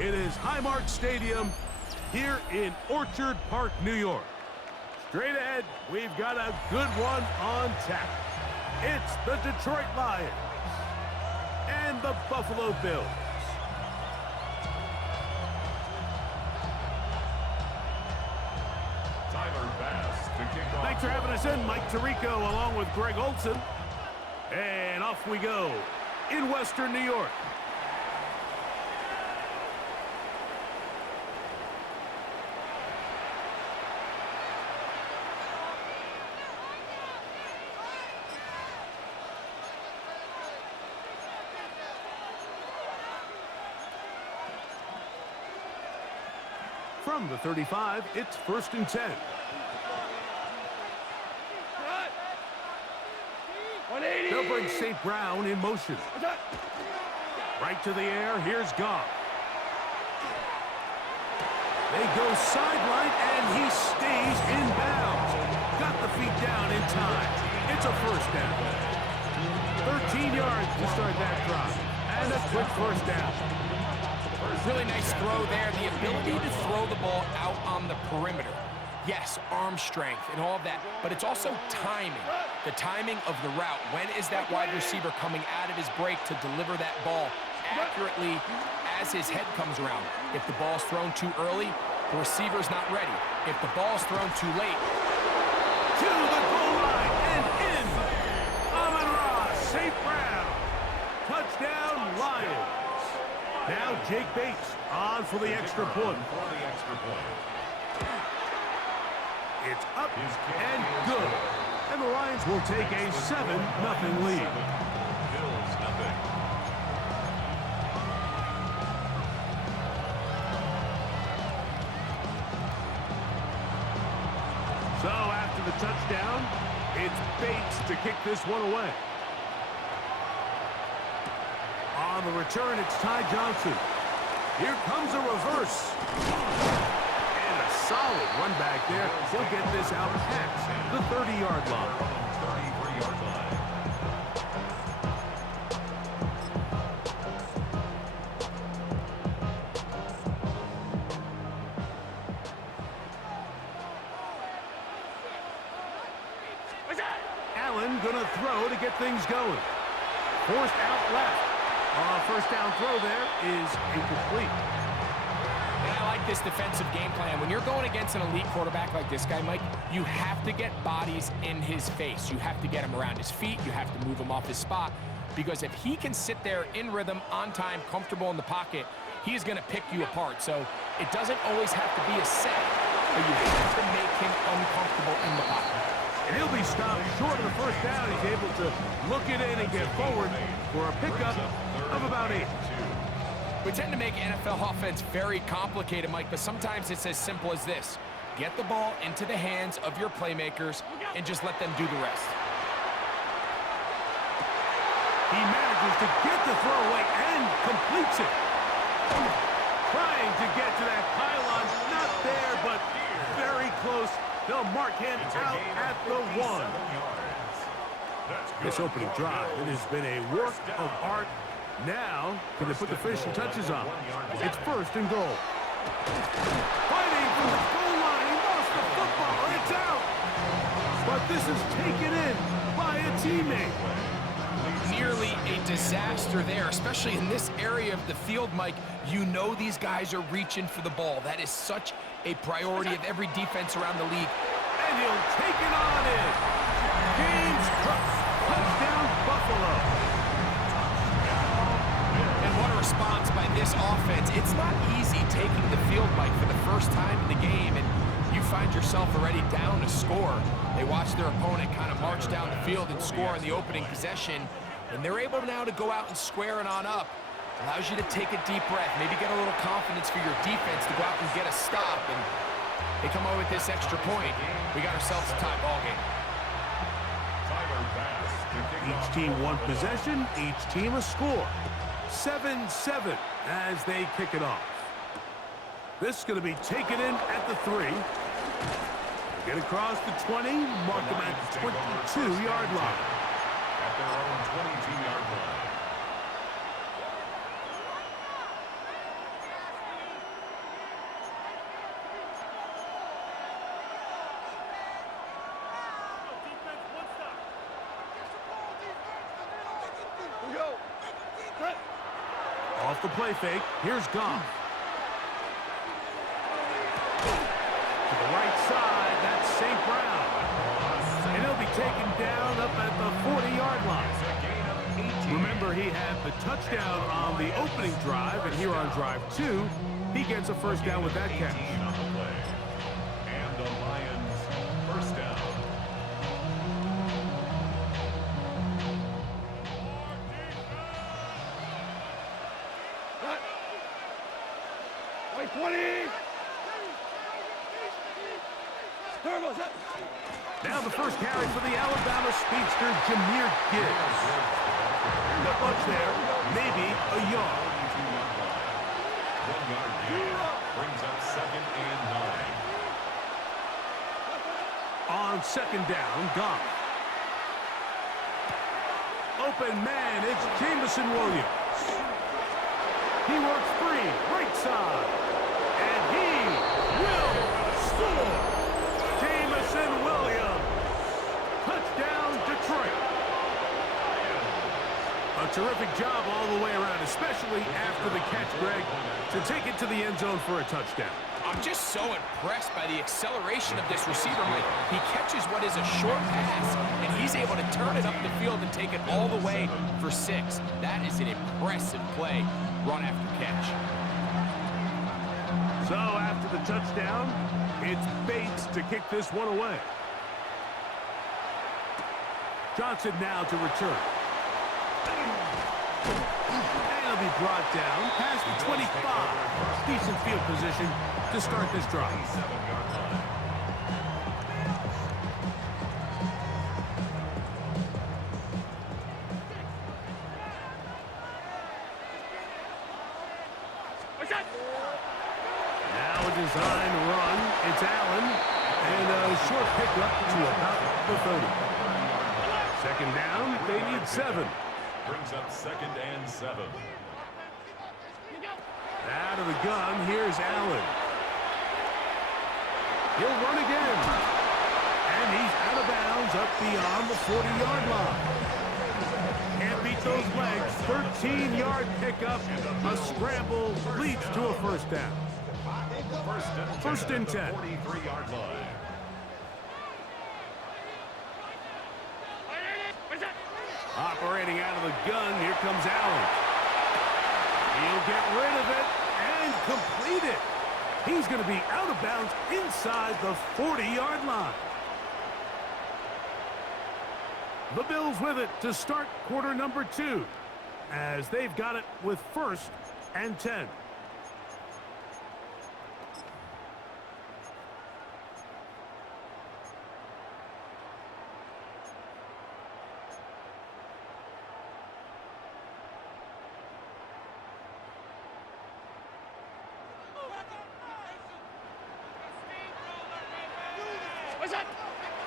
It is Highmark Stadium here in Orchard Park, New York. Straight ahead, we've got a good one on tap. It's the Detroit Lions and the Buffalo Bills. Thanks for having us in, Mike Tirico, along with Greg Olson. And off we go in Western New York. From the 35, it's 1st and 10. They'll bring St. Brown in motion. Right to the air, here's Goff. They go sideline, and he stays in bounds. Got the feet down in time. It's a 1st down. 13 yards to start that drive. And a quick 1st down. Really nice throw there. The ability to throw the ball out on the perimeter. Yes, arm strength and all of that, but it's also timing. The timing of the route. When is that wide receiver coming out of his break to deliver that ball accurately as his head comes around? If the ball's thrown too early, the receiver's not ready. If the ball's thrown too late. To the goal line and in. Amon-Ra St. Brown. Touchdown, Lions. Now Jake Bates on for the extra point. It's up and good. And the Lions will take a 7-0 lead. So after the touchdown, it's Bates to kick this one away. On the return, it's Ty Johnson. Here comes a reverse. And a solid run back there. He'll get this out past the 30-yard line. Allen gonna throw to get things going. Forced out left. 1st down throw there is incomplete. And I like this defensive game plan. When you're going against an elite quarterback like this guy, Mike, you have to get bodies in his face. You have to get him around his feet. You have to move him off his spot. Because if he can sit there in rhythm, on time, comfortable in the pocket, he is going to pick you apart. So it doesn't always have to be a set, but you have to make him uncomfortable in the pocket. And he'll be stopped short of the 1st down. He's able to look it in and get forward for a pickup of about 8. We tend to make NFL offense very complicated, Mike, but sometimes it's as simple as this. Get the ball into the hands of your playmakers and just let them do the rest. He manages to get the throw away and completes it. Trying to get to that pylon. Not there, but very close. They'll mark him out at the 1. This opening drive, it has been a work of art. Now, can they put the finishing touches on? It's 1st and goal. Fighting from the goal line. He lost the football. It's out. But this is taken in by a teammate. Nearly a disaster there, especially in this area of the field, Mike. You know these guys are reaching for the ball. That is such a priority of every defense around the league. And he'll take it on in. James Cook. Touchdown, Buffalo. And what a response by this offense. It's not easy taking the field, Mike, for the first time in the game, and you find yourself already down a score. They watch their opponent kind of march down the field and score in the opening possession, and they're able now to go out and square it on up. Allows you to take a deep breath, maybe get a little confidence for your defense to go out and get a stop, and they come away with this extra point. We got ourselves a tie ball game. Each team one possession, each team a score. 7-7 as they kick it off. This is going to be taken in at the 3. Get across the 20, mark them at the 22-yard line. At their own 22-yard line. play fake. Here's Goff. To the right side, that's St. Brown. And he'll be taken down up at the 40-yard line. Remember, he had the touchdown on the opening drive, and here on drive 2, he gets a first down with that catch. And the Lions first down. Wait, 20! Now the first carry for the Alabama speedster, Jahmyr Gibbs. Not much there, maybe a yard. 1 yard gain brings up 2nd and 9. On 2nd down, Goff. Open man, it's Jameson Williams. He works free, right side. And he will score. Jameson Williams. Touchdown, Detroit. A terrific job all the way around, especially after the catch, Greg, to take it to the end zone for a touchdown. I'm just so impressed by the acceleration of this receiver, Mike. He catches what is a short pass, and he's able to turn it up the field and take it all the way for 6. That is an impressive play, run after catch. So after the touchdown, it's Bates to kick this one away. Johnson now to return. And he'll be brought down past the 25. Decent field position to start this drive. 7-yard line. Now a design run. It's Allen. And a short pickup to about the 30. 2nd down, they need 7. Brings up 2nd and 7. Out of the gun, here's Allen. He'll run again. And he's out of bounds up beyond the 40-yard line. Can't beat those legs. 13-yard pickup. A scramble leads to a first down. First and 10. 43-yard line. Operating out of the gun, here comes Allen. He'll get rid of it and complete it. He's going to be out of bounds inside the 40-yard line. The Bills with it to start quarter number 2, as they've got it with 1st and 10.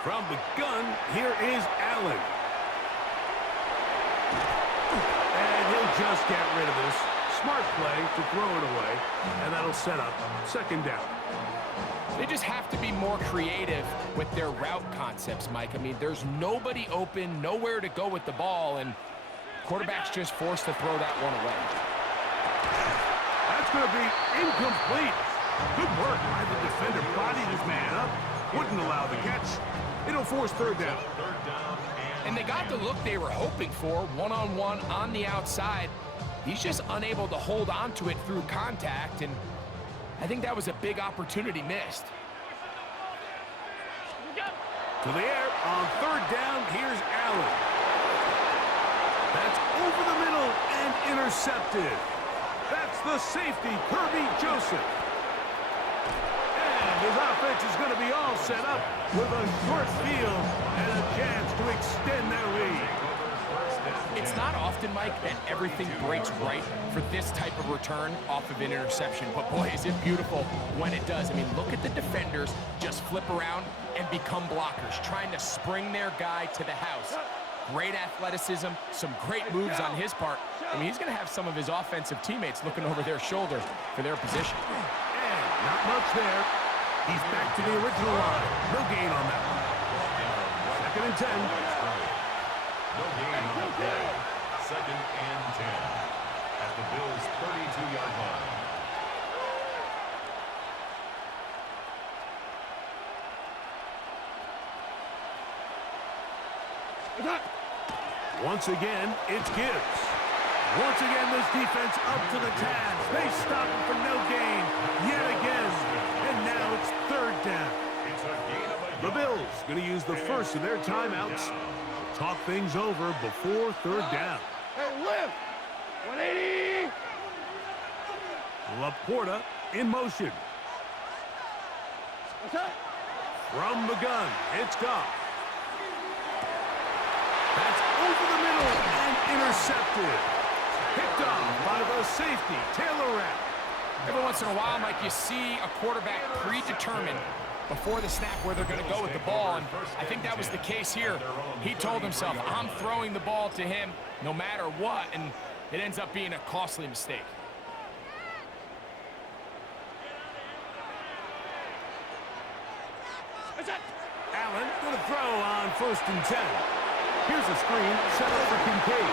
From the gun, here is Allen. And he'll just get rid of this. Smart play to throw it away, and that'll set up 2nd down. They just have to be more creative with their route concepts, Mike. I mean, there's nobody open, nowhere to go with the ball, and quarterback's just forced to throw that one away. That's going to be incomplete. Good work by the defender. Bodied his man up. Wouldn't allow the catch. It'll force 3rd down. And they got the look they were hoping for, one-on-one on the outside. He's just unable to hold on to it through contact, and I think that was a big opportunity missed. To the air on 3rd down, here's Allen. That's over the middle and intercepted. That's the safety, Kirby Joseph. His offense is going to be all set up with a short field and a chance to extend their lead. It's not often, Mike, that everything breaks right for this type of return off of an interception, but boy, is it beautiful when it does. I mean, look at the defenders just flip around and become blockers, trying to spring their guy to the house. Great athleticism, some great moves on his part. I mean, he's going to have some of his offensive teammates looking over their shoulder for their position. And not much there. He's back to the original line. No gain on that one. 2nd and 10. No gain on the play. 2nd and 10. at the Bills' 32-yard line. Once again, it's Gibbs. Once again, this defense up to the task. They stop him for no gain yet again. And now it's third down. It's a gain of a The Bills going to use the first of their timeouts. Talk things over before third down. Hey, lift! 180! Laporta in motion. From the gun, it's Goff. That's over the middle and intercepted. Picked off by the safety, Taylor Rapp. Every once in a while, Mike, you see a quarterback predetermined before the snap where they're going to go with the ball, and I think that was the case here. He told himself, I'm throwing the ball to him no matter what, and it ends up being a costly mistake. Allen going to throw on 1st and 10. Here's a screen set up for Kincaid.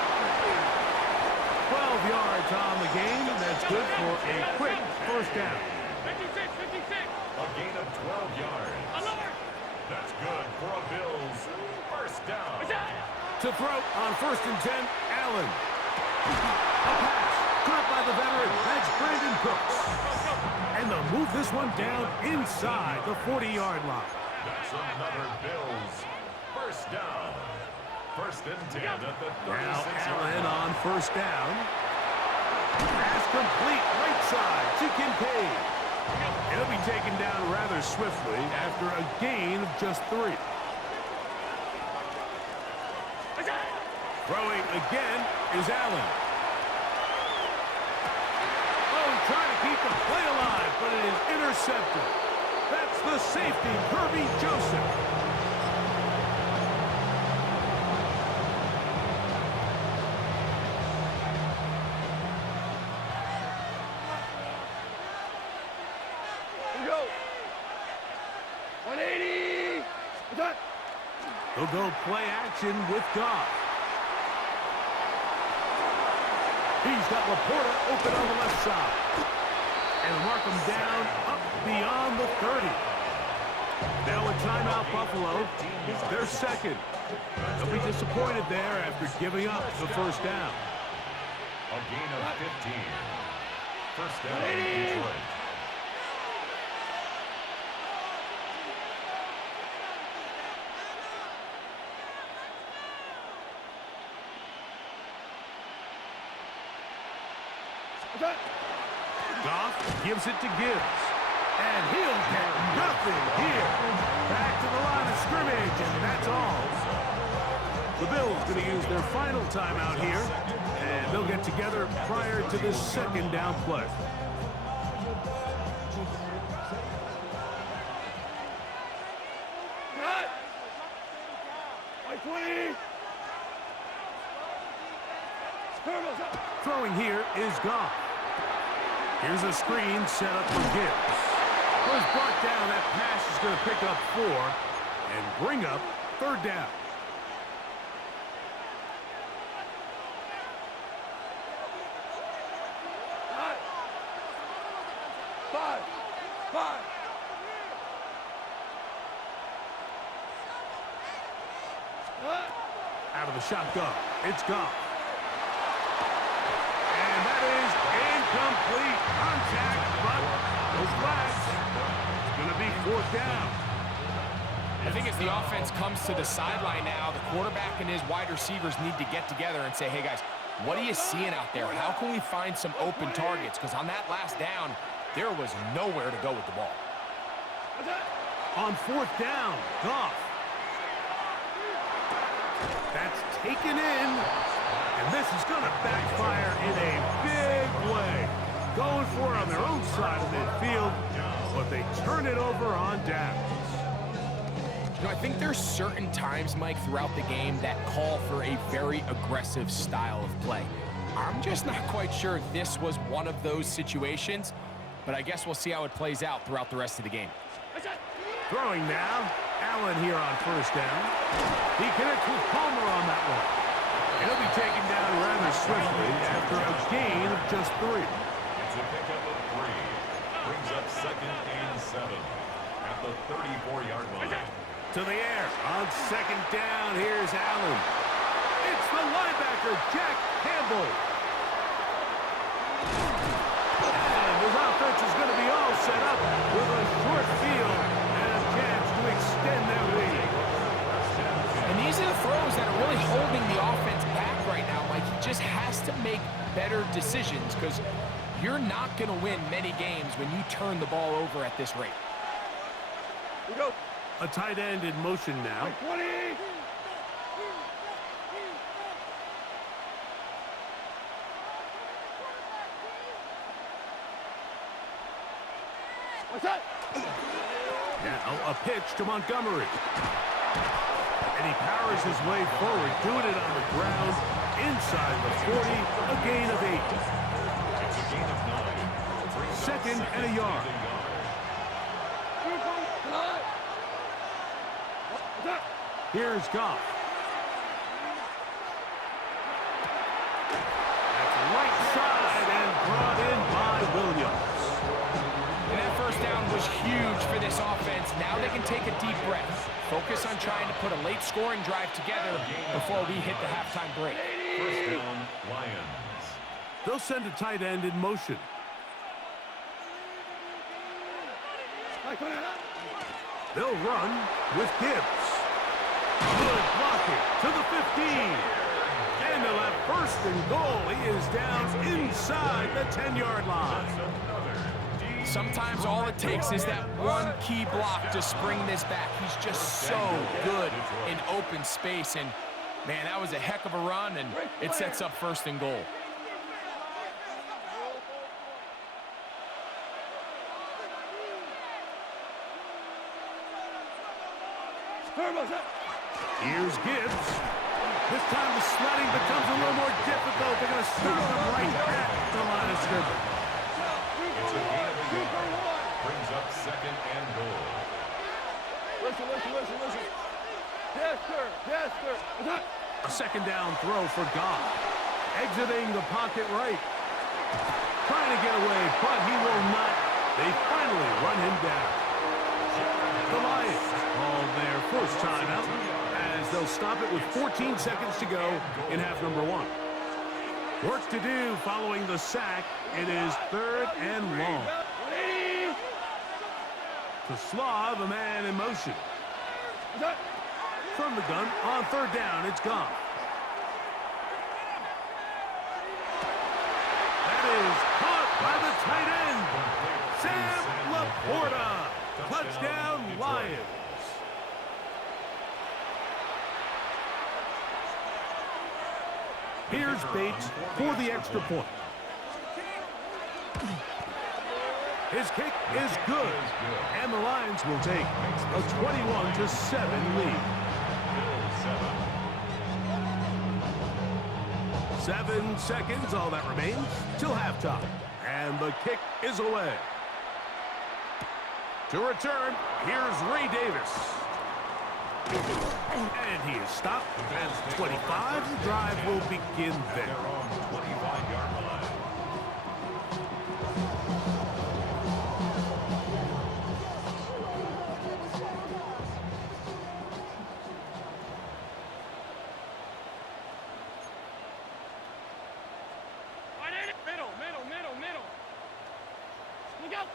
12 yards on the game. That's good for a quick first down. 56, 56. A gain of 12 yards. That's good for a Bills first down. To throw on 1st and 10, Allen. A pass caught by the veteran. That's Brandon Cooks. And they'll move this one down inside the 40-yard line. That's another Bills first down. 1st and 10 at the 36-yard Now Allen line. on 1st down. Pass complete right side to Kincaid. He'll be taken down rather swiftly after a gain of just 3. Throwing again is Allen. Oh, trying to keep the play alive, but it is intercepted. That's the safety, Kirby Joseph. Go. 180. They'll go play action with Goff. He's got Laporta open on the left side. And mark him down up beyond the 30. Now a timeout, Buffalo. They're second. They'll be disappointed there after giving up the first down. A gain of 15. First down, Detroit. Goff gives it to Gibbs. And he'll get nothing here. Back to the line of scrimmage, and that's all. The Bills going to use their final timeout here, and they'll get together prior to this second down play. Cut. 20. Turtles up. Throwing here is Goff. Here's a screen set up for Gibbs. Was brought down. That pass is going to pick up 4 and bring up third down. Cut. 5. 5. Cut. Out of the shotgun, it's Goff. And that is incomplete. Contact, but no flags. It's going to be 4th down. I think as the offense comes to the sideline now, the quarterback and his wide receivers need to get together and say, hey, guys, what are you seeing out there? How can we find some open targets? Because on that last down, there was nowhere to go with the ball. On 4th down, Goff. That's taken in. And this is going to backfire in a big way. Going for it on their own side of midfield, but they turn it over on downs. You know, I think there's certain times, Mike, throughout the game that call for a very aggressive style of play. I'm just not quite sure this was one of those situations, but I guess we'll see how it plays out throughout the rest of the game. Throwing now, Allen here on 1st down. He connects with Palmer on that one. He'll be taken down rather swiftly after a gain of just 3. It's a pickup of 3. Brings up 2nd and 7 at the 34-yard line. To the air. On 2nd down, here's Allen. It's the linebacker, Jack Campbell. And his offense is going to be all set up with a short field and a chance to extend their lead. And these are the throws that are really holding the offense back right now. Like, he just has to make better decisions because you're not going to win many games when you turn the ball over at this rate. We go. A tight end in motion now. 20. What's that? Now a pitch to Montgomery. And he powers his way forward, doing it on the ground inside the 40, a gain of 8. It's a gain of 9. 2nd and a yard. Here's Goff. That's right side and brought in by Williams. And that first down was huge for this offense. Now they can take a deep breath. Focus on trying to put a late scoring drive together before we hit the halftime break. First down, Lions. They'll send a tight end in motion. They'll run with Gibbs. Good blocking to the 15. And they'll have 1st and goal. He is down inside the 10-yard line. Sometimes all it takes is that one key block to spring this back. He's just so good in open space. And, man, that was a heck of a run, and it sets up 1st and goal. Here's Gibbs. This time the sledding becomes a little more difficult. They're going to stop him right at the line of scrimmage. It's a gain of a yard. Brings up 2nd and goal. Listen. Yes, sir. Yes, sir. A 2nd down throw for Goff. Exiting the pocket right. Trying to get away, but he will not. They finally run him down. The Lions call their first timeout as they'll stop it with 14 seconds to go in half number 1. Work to do following the sack. It is 3rd and long. To Slaw, the man in motion. From the gun, on 3rd down, it's gone. That is caught by the tight end, Sam Laporta. Touchdown, Lions. Here's Bates for the extra point. His kick is good, and the Lions will take a 21-7 lead. 7 seconds, all that remains, till halftime. And the kick is away. To return, here's Ray Davis. And he is stopped at 25. The drive will begin there. They're on the 25-yard line. Middle. Look out.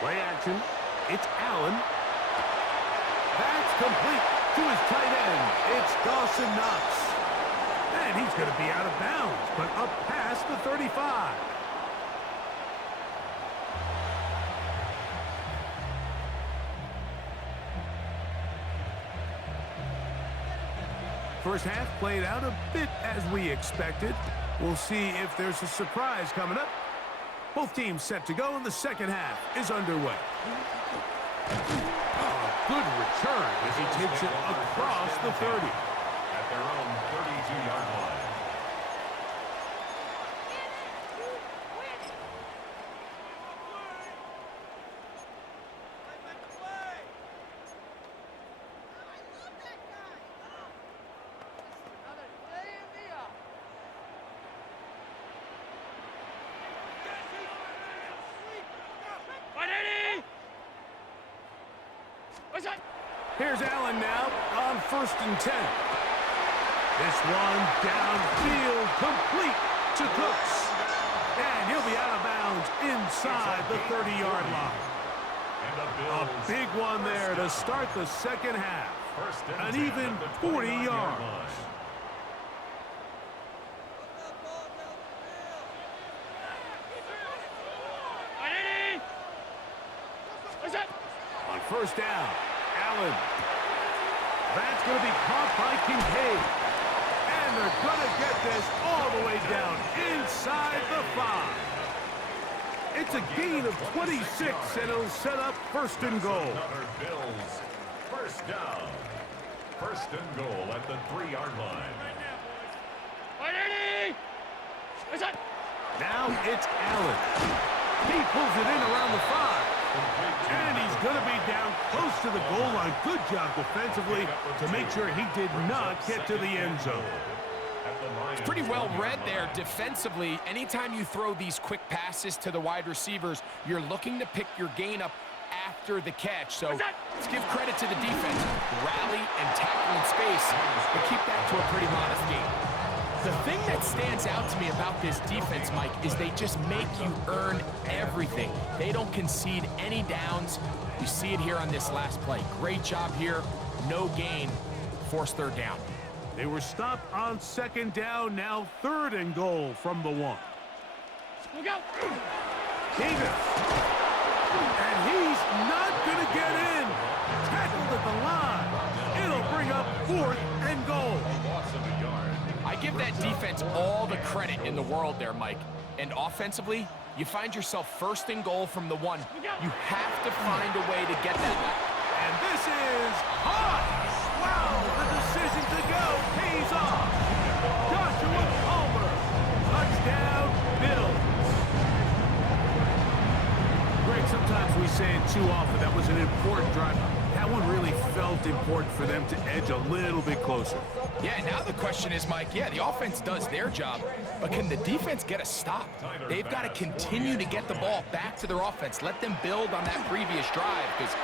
Play action. It's Allen. That's complete to his tight end. It's Dawson Knox. And he's going to be out of bounds, but up past the 35. First half played out a bit as we expected. We'll see if there's a surprise coming up. Both teams set to go, and the second half is underway. A good return as he takes it across the 30. At their own 32-yard line. Here's Allen now on 1st and 10. This one downfield, complete to Cooks. And he'll be out of bounds inside the 30-yard line. A big one there to start the second half. An even 40 yards. On 1st down, Allen. That's going to be caught by Kincaid. And they're going to get this all the way down inside the 5. It's a gain of 26, and it'll set up 1st and goal. Bills. 1st down. 1st and goal at the 3-yard line. Now it's Allen. He pulls it in around the 5. And he's going to be down close to the goal line. Good job defensively to make sure he did not get to the end zone. It's pretty well read there defensively. Anytime you throw these quick passes to the wide receivers, you're looking to pick your gain up after the catch. So let's give credit to the defense. Rally and tackle in space, but keep that to a pretty modest gain. The thing that stands out to me about this defense, Mike, is they just make you earn everything. They don't concede any downs. You see it here on this last play. Great job here. No gain. Forced 3rd down. They were stopped on 2nd down. Now 3rd and goal from the 1. Look out! Davis. And he's not going to get in. Tackled at the line. It'll bring up 4th and goal. I give that defense all the credit in the world there, Mike. And offensively, you find yourself 1st and goal from the 1. You have to find a way to get that. And this is hot. Wow, the decision to go pays off. Joshua Palmer. Touchdown, Bills. Greg, sometimes we say it too often. That was an important drive. That one really felt important for them to edge a little bit closer. Yeah, now the question is, Mike, yeah, the offense does their job, but can the defense get a stop? They've got to continue to get the ball back to their offense. Let them build on that previous drive because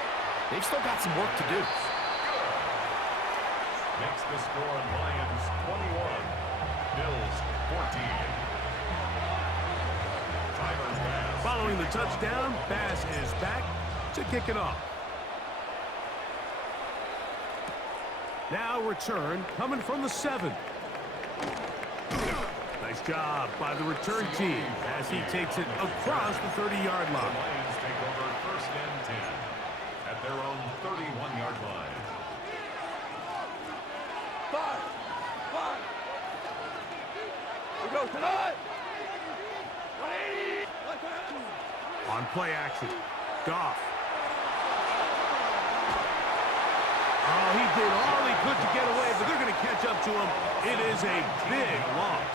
they've still got some work to do. Makes the score Lions 21, Bills 14. Following the touchdown, Bass is back to kick it off. Now return coming from the 7. Nice job by the return team as he takes it across the 30-yard line. The Lions take over 1st and 10 at their own 31-yard line. 5. We go tonight. 180. On play action, Goff. Oh, he did all he could to get away, but they're going to catch up to him. It is a big loss.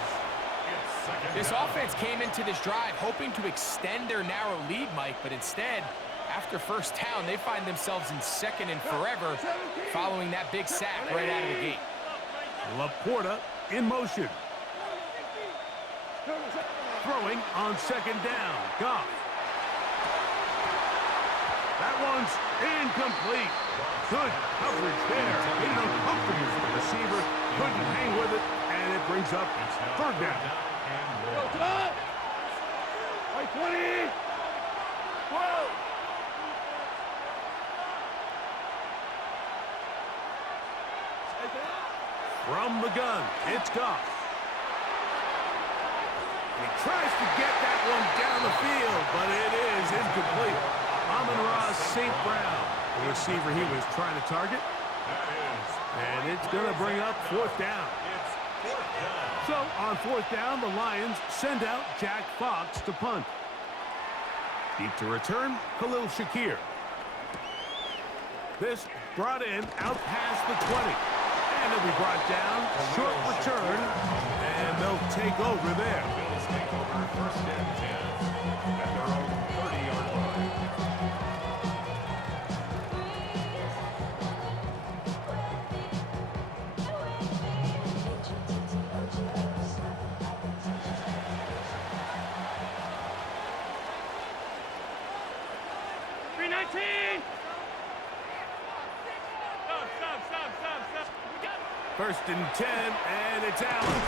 This offense came into this drive hoping to extend their narrow lead, Mike, but instead, after 1st down, they find themselves in 2nd and forever following that big sack right out of the gate. Laporta in motion. Throwing on 2nd down. Goff. That one's incomplete. Good coverage there. Made it uncomfortable for the receiver. Couldn't hang with it, and it brings up 3rd down. Go tonight. 20. 12. From the gun, it's Goff. He tries to get that one down the field, but it is incomplete. Amon-Ra St. Brown, the receiver he was trying to target. And it's going to bring up 4th down. So on 4th down, the Lions send out Jack Fox to punt. Deep to return, Khalil Shakir. This brought in out past the 20. And it'll be brought down, short return, and they'll take over there. Bills take over 1st and 10 at their own 30-yard line. First and 10, and it's Allen.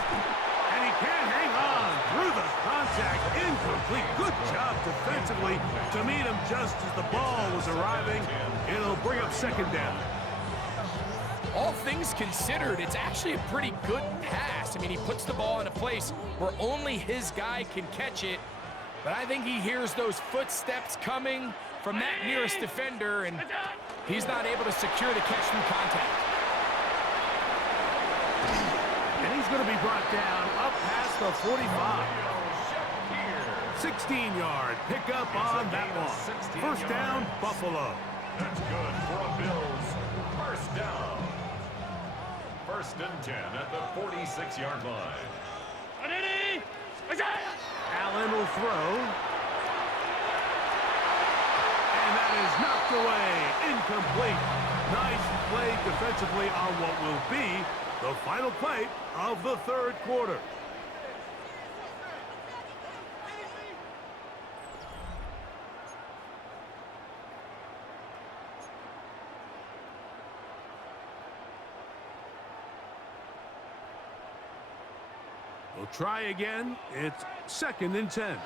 And he can't hang on through the contact. Incomplete. Good job defensively to meet him just as the ball was arriving. It'll bring up second down. All things considered, it's actually a pretty good pass. I mean, he puts the ball in a place where only his guy can catch it. But I think he hears those footsteps coming from that nearest defender, and he's not able to secure the catch through contact. And he's going to be brought down up past the 45. 16-yard pickup on that one. First down, Buffalo. That's good for a Bills first down. First and 10 at the 46-yard line. Allen will throw. And that is knocked away. Incomplete. Nice play defensively on what will be the final play of the third quarter. We'll try again. It's second and 10.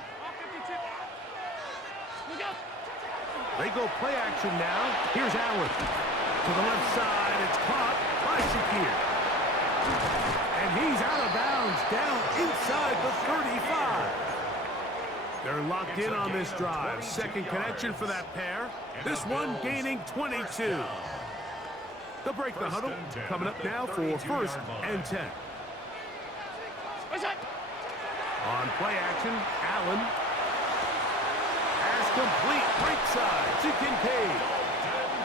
They go play action now. Here's Allen. To the left side. It's caught by Shakir. And he's out of bounds down inside the 35. They're locked in on this drive. Second connection for that pair. This one gaining 22. They'll break the huddle. Coming up now for first and 10. On play action, Allen has complete right side to Kincaid.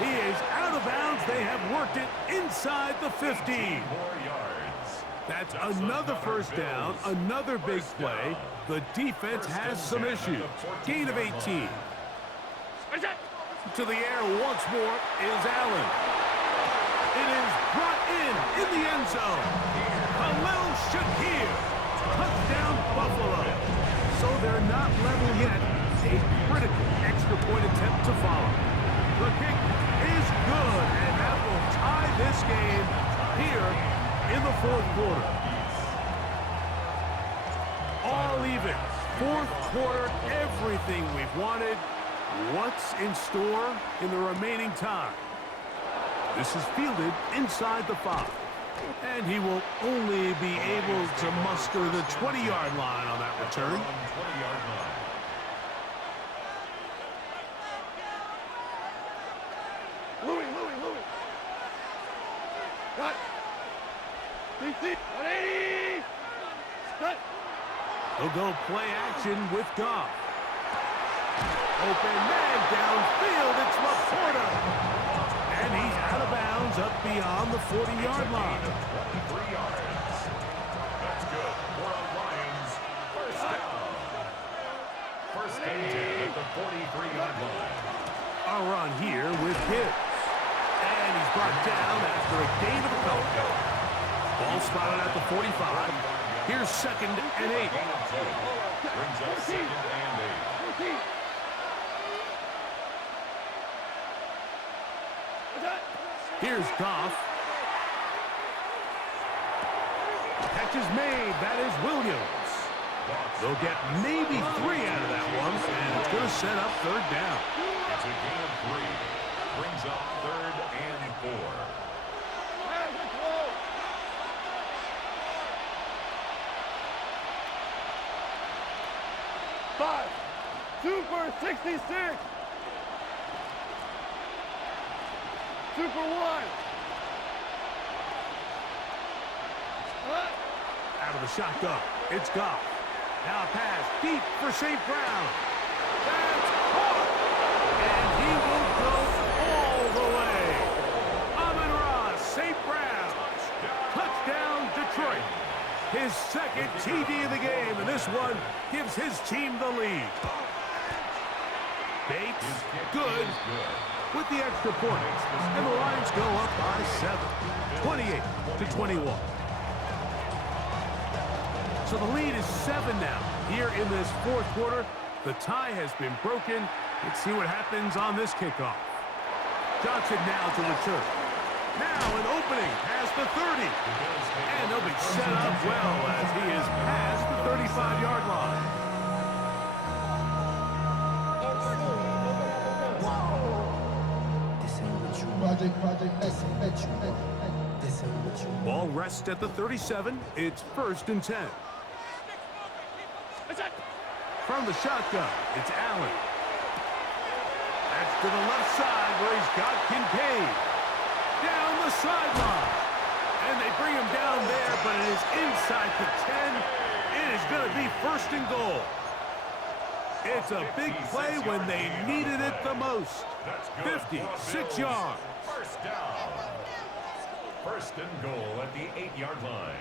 He is out of bounds. They have worked it inside the 15. That's another first down, another big play. The defense has some issues. Gain of 18. To the air once more is Allen. It is brought in the end zone. Khalil Shakir. Touchdown, Buffalo. So they're not level yet. A critical extra point attempt to follow. The kick is good, and that will tie this game here in the fourth quarter. All even. Fourth quarter, everything we've wanted. What's in store in the remaining time? This is fielded inside the 5. And he will only be able to muster the 20-yard line on that return. 20-yard line. Louis. Cut. DC. 180. Cut. They'll go play action with Goff. Open man downfield. It's Laporta. And he's out of bounds up beyond the 40-yard line. 23 yards. That's good for a Lions first down. First and 10 at the 43-yard line. A run here with Gibbs. And he's brought down after a gain of a couple. Ball spotted at the 45. Here's second and 8. Brings up second and 8. Here's Goff. Catch is made. That is Williams. They'll get maybe 3 out of that one, and it's going to set up third down. It's a gain of 3. Brings up third and 4. Five. Super 66. Super 1. Out of the shotgun. It's Goff. Now a pass deep for St. Brown. That's caught. And he will go all the way. Amon-Ra, St. Brown. Touchdown, Detroit. His second TD of the game, and this one gives his team the lead. Bates, good. With the extra point, and the Lions go up by 7, 28-21. So the lead is 7 now. Here in this fourth quarter, the tie has been broken. Let's see what happens on this kickoff. Johnson now to return. Now an opening past the 30. And they'll be set up well as he is past the 35-yard line. Ball rests at the 37. It's 1st and 10. From the shotgun, it's Allen. That's to the left side where he's got Kincaid. Down the sideline. And they bring him down there, but it is inside the 10. It is going to be 1st and goal. It's a big play when they needed it the most. 56 yards. First down. 1st and goal at the 8-yard line.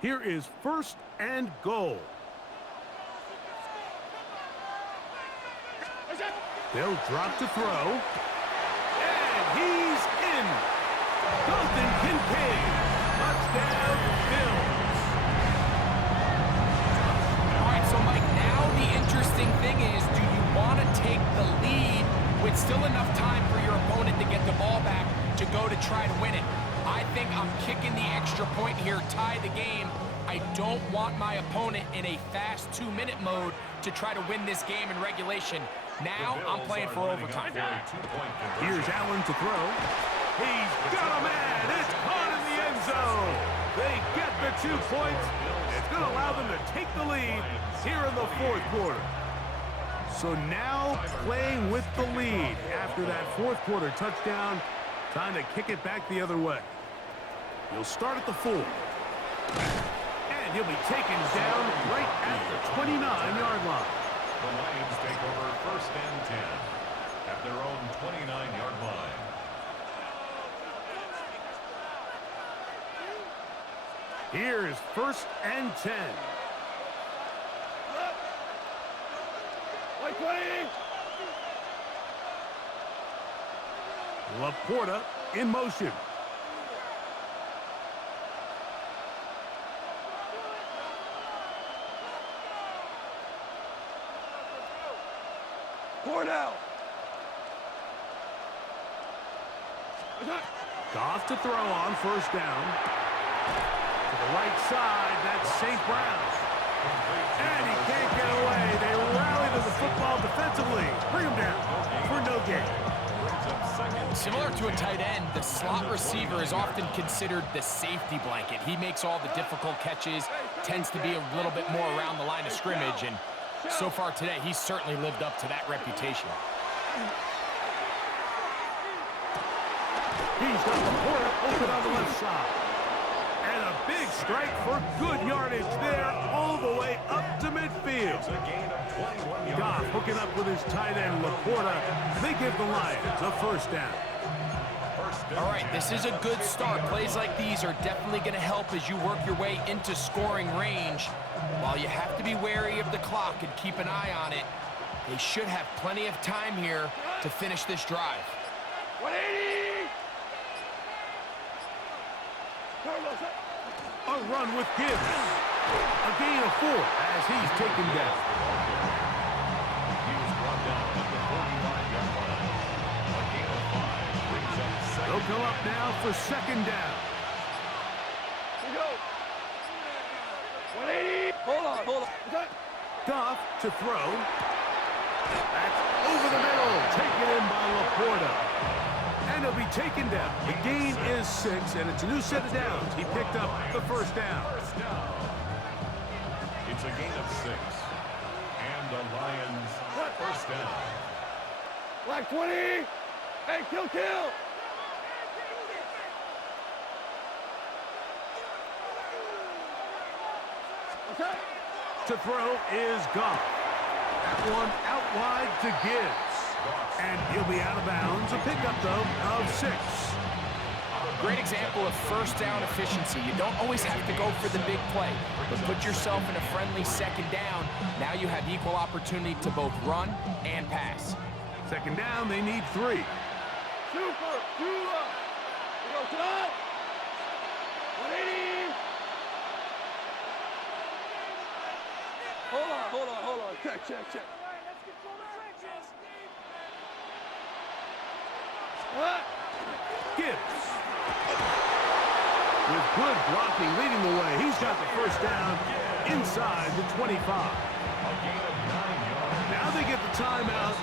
Here is 1st and goal. They'll drop to throw. And he's in. Dalton Kincaid. Touchdown, Bills. All right, so Mike, now the interesting thing is, do you want to take the lead with still enough time for your opponent to get the ball back to go to try to win it? I think I'm kicking the extra point here, tie the game. I don't want my opponent in a fast 2-minute mode to try to win this game in regulation. Now I'm playing for overtime. Here's Allen to throw. He's got a man. It's caught in the end zone. They get the 2 points. It's going to allow them to take the lead here in the 4th quarter. So now playing with the lead after that 4th quarter touchdown. Time to kick it back the other way. He'll start at the 4. And he'll be taken down right at the 29-yard line. The Lions take over 1st and 10 at their own 29-yard line. Here is 1st and 10. Like 20. Laporta in motion. Cornell. Goff to throw on 1st down. To the right side, that's St. Brown. And he can't get away. They rally to the football defensively. Bring him down for no gain. Similar to a tight end, the slot receiver is often considered the safety blanket. He makes all the difficult catches, tends to be a little bit more around the line of scrimmage, and so far today, he's certainly lived up to that reputation. He's got Laporta open on the left side. And a big strike for good yardage there all the way up to midfield. It's a gain of 21 yards. Goff hooking up with his tight end, Laporta. They give the Lions a 1st down. All right, this is a good start. Plays like these are definitely going to help as you work your way into scoring range. While you have to be wary of the clock and keep an eye on it, they should have plenty of time here to finish this drive. 180. A run with Gibbs. A gain of 4 as he's taken down. He was brought down at the 45-yard line. A gain of 5 brings up 2nd. They'll come up now for 2nd down. Here we go. 180. Hold on. Goff to throw. That's over the middle. Taken in by Laporta. And he'll be taken down. The gain is 6, and it's a new set of downs. He picked up the 1st down. First down. It's a gain of 6. And the Lions 1st down. Black 20. Hey, kill. Okay. To throw is Goff. That one out wide to Gibbs. And he'll be out of bounds. A pickup, though, of 6. Great example of 1st down efficiency. You don't always have to go for the big play, but put yourself in a friendly 2nd down. Now you have equal opportunity to both run and pass. 2nd down, they need 3. Super. 2 up. We go, 180. Hold on. Check. Gibbs. With good blocking leading the way, he's got the first down inside the 25. Now they get the timeout.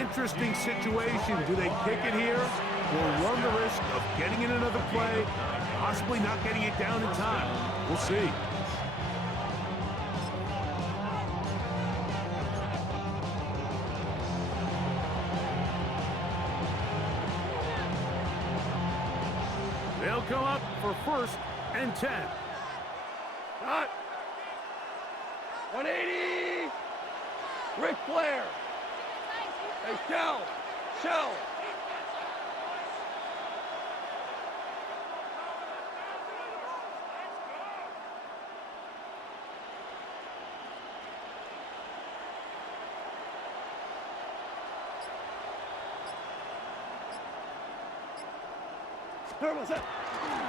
Interesting situation. Do they kick it here or run the risk of getting in another play, possibly not getting it down in time? We'll see. They'll come up for 1st and 10. Cut. 180. Ric Flair. Hey, Shell.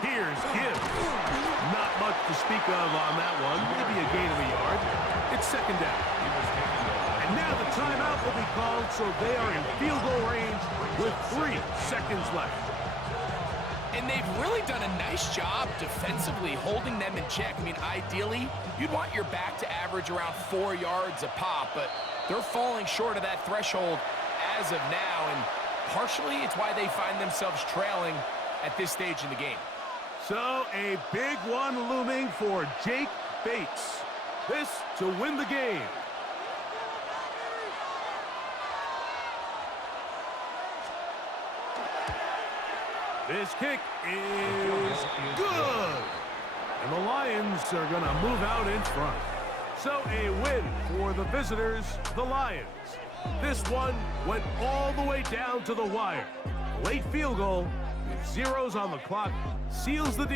Here's Gibbs. Not much to speak of on that one. Maybe a gain of a yard. It's 2nd down. And now the timeout will be called, so they are in field goal range with 3 seconds left. And they've really done a nice job defensively holding them in check. I mean, ideally, you'd want your back to average around 4 yards a pop, but they're falling short of that threshold as of now, and partially it's why they find themselves trailing at this stage in the game. So a big one looming for Jake Bates. This to win the game. This kick is good. And the Lions are going to move out in front. So a win for the visitors, the Lions. This one went all the way down to the wire. Late field goal with zeros on the clock seals the deal.